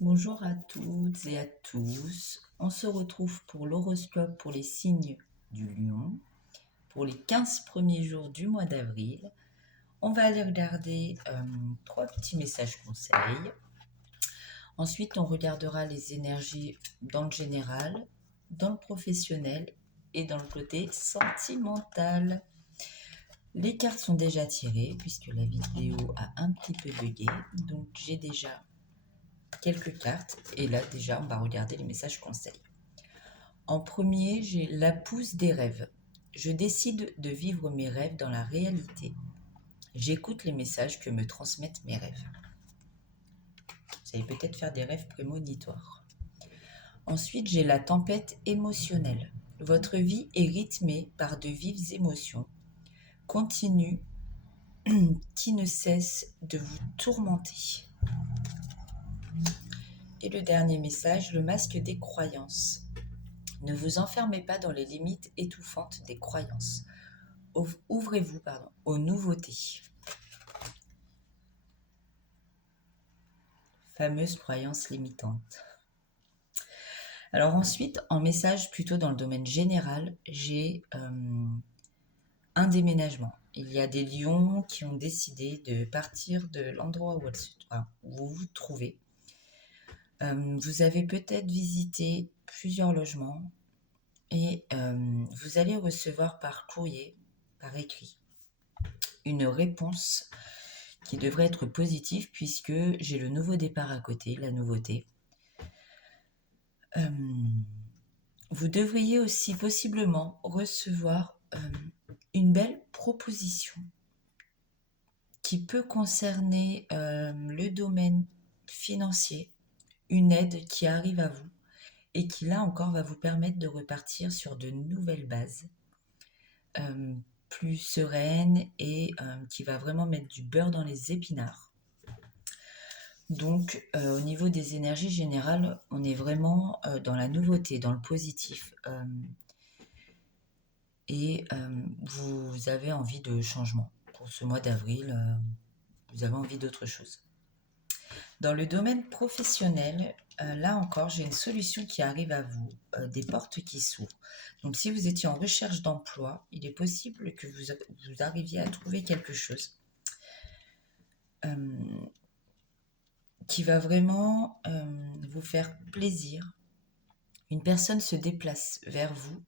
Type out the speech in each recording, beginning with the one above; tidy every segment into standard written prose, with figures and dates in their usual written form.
Bonjour à toutes et à tous. On se retrouve pour l'horoscope pour les signes du Lion pour les 15 premiers jours du mois d'avril. On va aller regarder 3 petits messages conseils. Ensuite, on regardera les énergies dans le général, dans le professionnel et dans le côté sentimental. Les cartes sont déjà tirées puisque la vidéo a un petit peu bugué. Donc j'ai déjà quelques cartes et là déjà on va regarder les messages conseils. En premier, j'ai la pousse des rêves. Je décide de vivre mes rêves dans la réalité. J'écoute les messages que me transmettent mes rêves. Vous allez peut-être faire des rêves prémonitoires. Ensuite, j'ai la tempête émotionnelle. Votre vie est rythmée par de vives émotions continues qui ne cessent de vous tourmenter. Et le dernier message, le masque des croyances. Ne vous enfermez pas dans les limites étouffantes des croyances. Ouvrez-vous aux nouveautés. Fameuse croyance limitante. Alors ensuite, en message plutôt dans le domaine général, j'ai un déménagement. Il y a des lions qui ont décidé de partir de l'endroit où vous vous trouvez. Vous avez peut-être visité plusieurs logements et vous allez recevoir par courrier, par écrit, une réponse qui devrait être positive puisque j'ai le nouveau départ à côté, la nouveauté. Vous devriez aussi possiblement recevoir une belle proposition qui peut concerner le domaine financier, une aide qui arrive à vous et qui là encore va vous permettre de repartir sur de nouvelles bases plus sereines et qui va vraiment mettre du beurre dans les épinards. Donc au niveau des énergies générales, on est vraiment dans la nouveauté, dans le positif. Et vous avez envie de changement. Pour ce mois d'avril, vous avez envie d'autre chose. Dans le domaine professionnel, là encore, j'ai une solution qui arrive à vous, des portes qui s'ouvrent. Donc si vous étiez en recherche d'emploi, il est possible que vous arriviez à trouver quelque chose qui va vraiment vous faire plaisir. Une personne se déplace vers vous.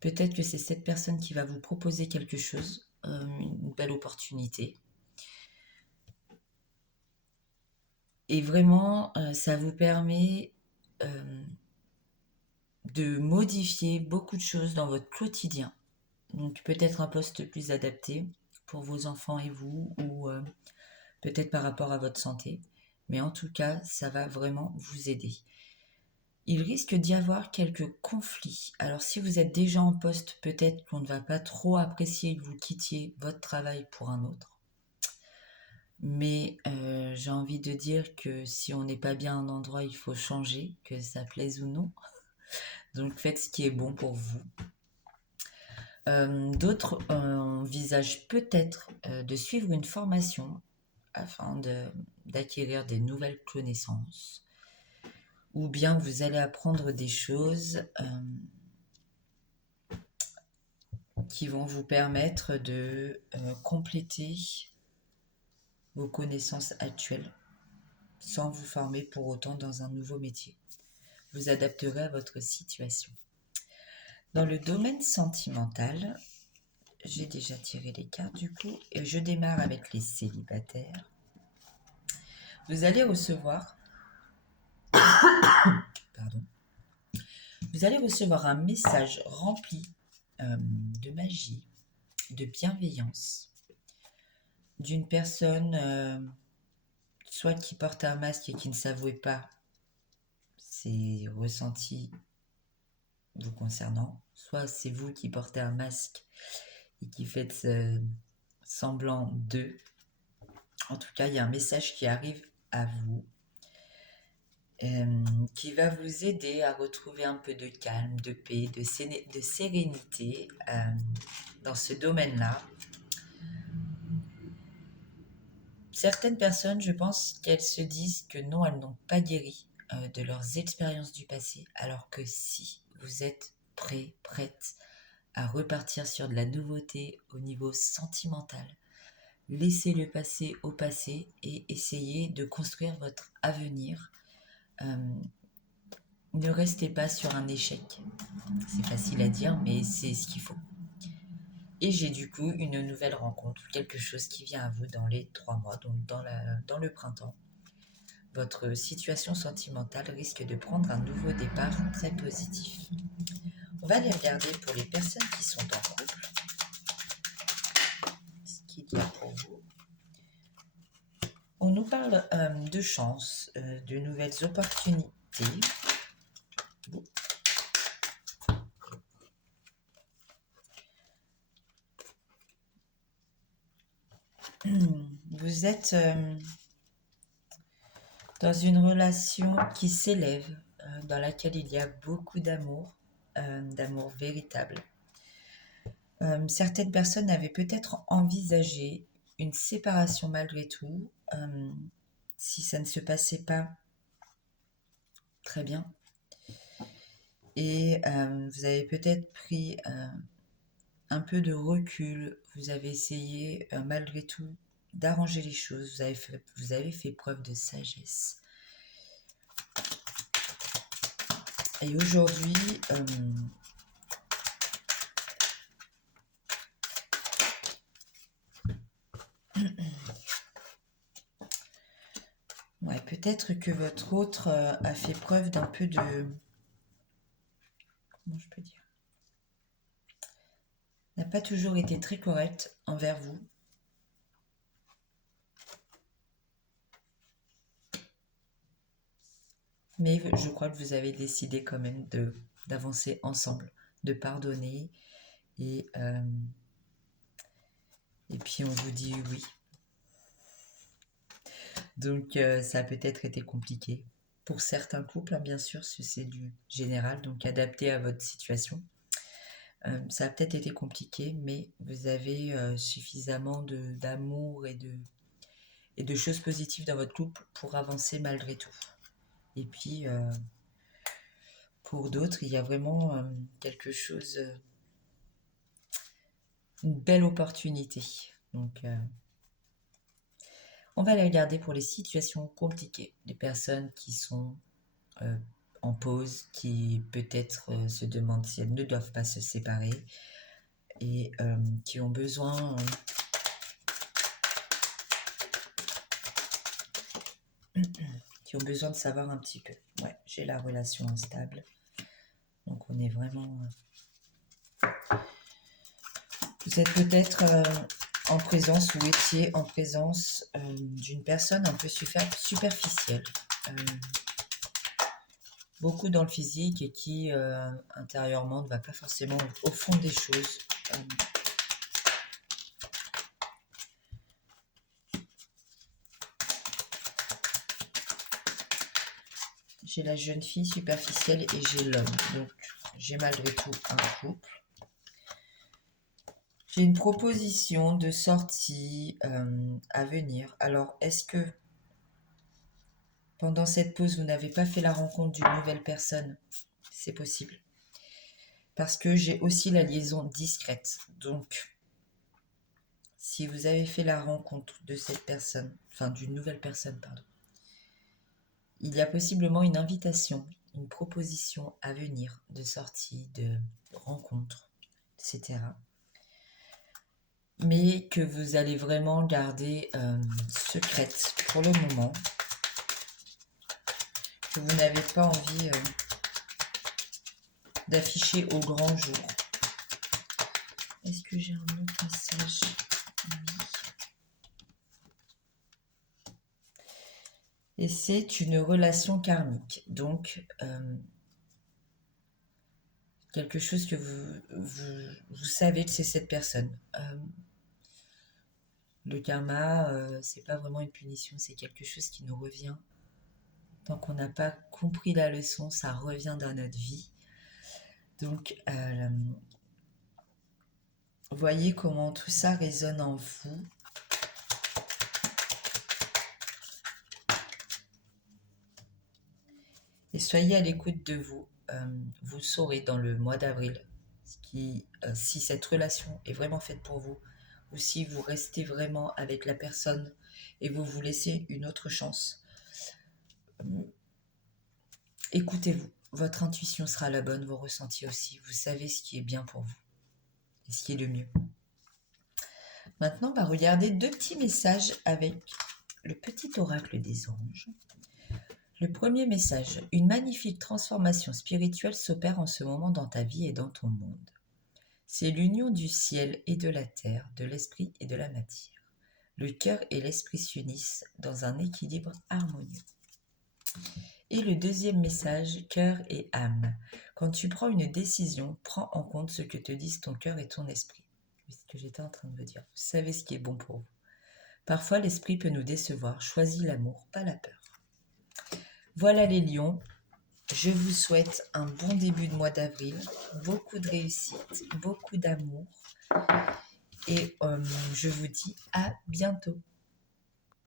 Peut-être que c'est cette personne qui va vous proposer quelque chose, une belle opportunité. Et vraiment, ça vous permet de modifier beaucoup de choses dans votre quotidien. Donc peut-être un poste plus adapté pour vos enfants et vous, ou peut-être par rapport à votre santé. Mais en tout cas, ça va vraiment vous aider. Il risque d'y avoir quelques conflits. Alors si vous êtes déjà en poste, peut-être qu'on ne va pas trop apprécier que vous quittiez votre travail pour un autre. Mais j'ai envie de dire que si on n'est pas bien à un endroit, il faut changer, que ça plaise ou non. Donc faites ce qui est bon pour vous. D'autres envisagent peut-être de suivre une formation afin d'acquérir des nouvelles connaissances. Ou bien vous allez apprendre des choses qui vont vous permettre de compléter vos connaissances actuelles sans vous former pour autant dans un nouveau métier. Vous adapterez à votre situation. Dans le domaine sentimental, j'ai déjà tiré les cartes du coup et je démarre avec les célibataires. Vous allez recevoir vous allez recevoir un message rempli de magie, de bienveillance, d'une personne soit qui porte un masque et qui ne s'avouait pas ses ressentis vous concernant, soit c'est vous qui portez un masque et qui faites semblant d'eux. En tout cas, il y a un message qui arrive à vous qui va vous aider à retrouver un peu de calme, de paix, de sérénité dans ce domaine-là. Certaines personnes, je pense qu'elles se disent que non, elles n'ont pas guéri de leurs expériences du passé, alors que si vous êtes prêt, prête à repartir sur de la nouveauté au niveau sentimental, laissez le passé au passé et essayez de construire votre avenir. Ne restez pas sur un échec. C'est facile à dire, mais c'est ce qu'il faut. Et j'ai du coup une nouvelle rencontre, quelque chose qui vient à vous dans les 3 mois, donc dans le printemps. Votre situation sentimentale risque de prendre un nouveau départ très positif. On va aller regarder pour les personnes qui sont en couple ce qu'il y a pour vous. On nous parle de chance, de nouvelles opportunités. Bon. Vous êtes dans une relation qui s'élève, dans laquelle il y a beaucoup d'amour véritable. Certaines personnes avaient peut-être envisagé une séparation malgré tout, si ça ne se passait pas très bien. Et vous avez peut-être pris un peu de recul, vous avez essayé malgré tout d'arranger les choses, vous avez fait preuve de sagesse. Et aujourd'hui, ouais, peut-être que votre autre a fait preuve d'un peu de... Comment je peux dire ? N'a pas toujours été très correct envers vous. Mais je crois que vous avez décidé quand même d'avancer ensemble, de pardonner. Et puis on vous dit oui. Donc ça a peut-être été compliqué. Pour certains couples, hein, bien sûr, c'est du général, donc adapté à votre situation. Ça a peut-être été compliqué, mais vous avez suffisamment d'amour et de choses positives dans votre couple pour avancer malgré tout. Et puis, pour d'autres, il y a vraiment quelque chose, une belle opportunité. Donc, on va aller regarder pour les situations compliquées, les personnes qui sont en pause, qui peut-être se demandent si elles ne doivent pas se séparer et qui ont besoin... qui ont besoin de savoir un petit peu. Ouais, j'ai la relation instable. Donc on est vraiment... Vous êtes peut-être en présence ou étiez en présence d'une personne un peu superficielle. Beaucoup dans le physique et qui intérieurement ne va pas forcément au fond des choses. J'ai la jeune fille superficielle et j'ai l'homme. Donc, j'ai malgré tout un couple. J'ai une proposition de sortie à venir. Alors, est-ce que pendant cette pause, vous n'avez pas fait la rencontre d'une nouvelle personne? C'est possible. Parce que j'ai aussi la liaison discrète. Donc, si vous avez fait la rencontre de cette personne, enfin d'une nouvelle personne, pardon, il y a possiblement une invitation, une proposition à venir de sortie, de rencontre, etc. Mais que vous allez vraiment garder secrète pour le moment, que vous n'avez pas envie d'afficher au grand jour. Est-ce que j'ai un autre message? Oui. Et c'est une relation karmique, donc quelque chose que vous savez que c'est cette personne. Le karma, c'est pas vraiment une punition, c'est quelque chose qui nous revient. Tant qu'on n'a pas compris la leçon, ça revient dans notre vie. Donc, voyez comment tout ça résonne en vous. Et soyez à l'écoute de vous. Vous saurez dans le mois d'avril si cette relation est vraiment faite pour vous ou si vous restez vraiment avec la personne et vous laissez une autre chance. Écoutez-vous. Votre intuition sera la bonne, vos ressentis aussi. Vous savez ce qui est bien pour vous et ce qui est le mieux. Maintenant, on va regarder 2 petits messages avec le petit oracle des anges. Le premier message, une magnifique transformation spirituelle s'opère en ce moment dans ta vie et dans ton monde. C'est l'union du ciel et de la terre, de l'esprit et de la matière. Le cœur et l'esprit s'unissent dans un équilibre harmonieux. Et le deuxième message, cœur et âme. Quand tu prends une décision, prends en compte ce que te disent ton cœur et ton esprit. C'est ce que j'étais en train de vous dire. Vous savez ce qui est bon pour vous. Parfois, l'esprit peut nous décevoir. Choisis l'amour, pas la peur. Voilà les lions, je vous souhaite un bon début de mois d'avril, beaucoup de réussite, beaucoup d'amour et je vous dis à bientôt.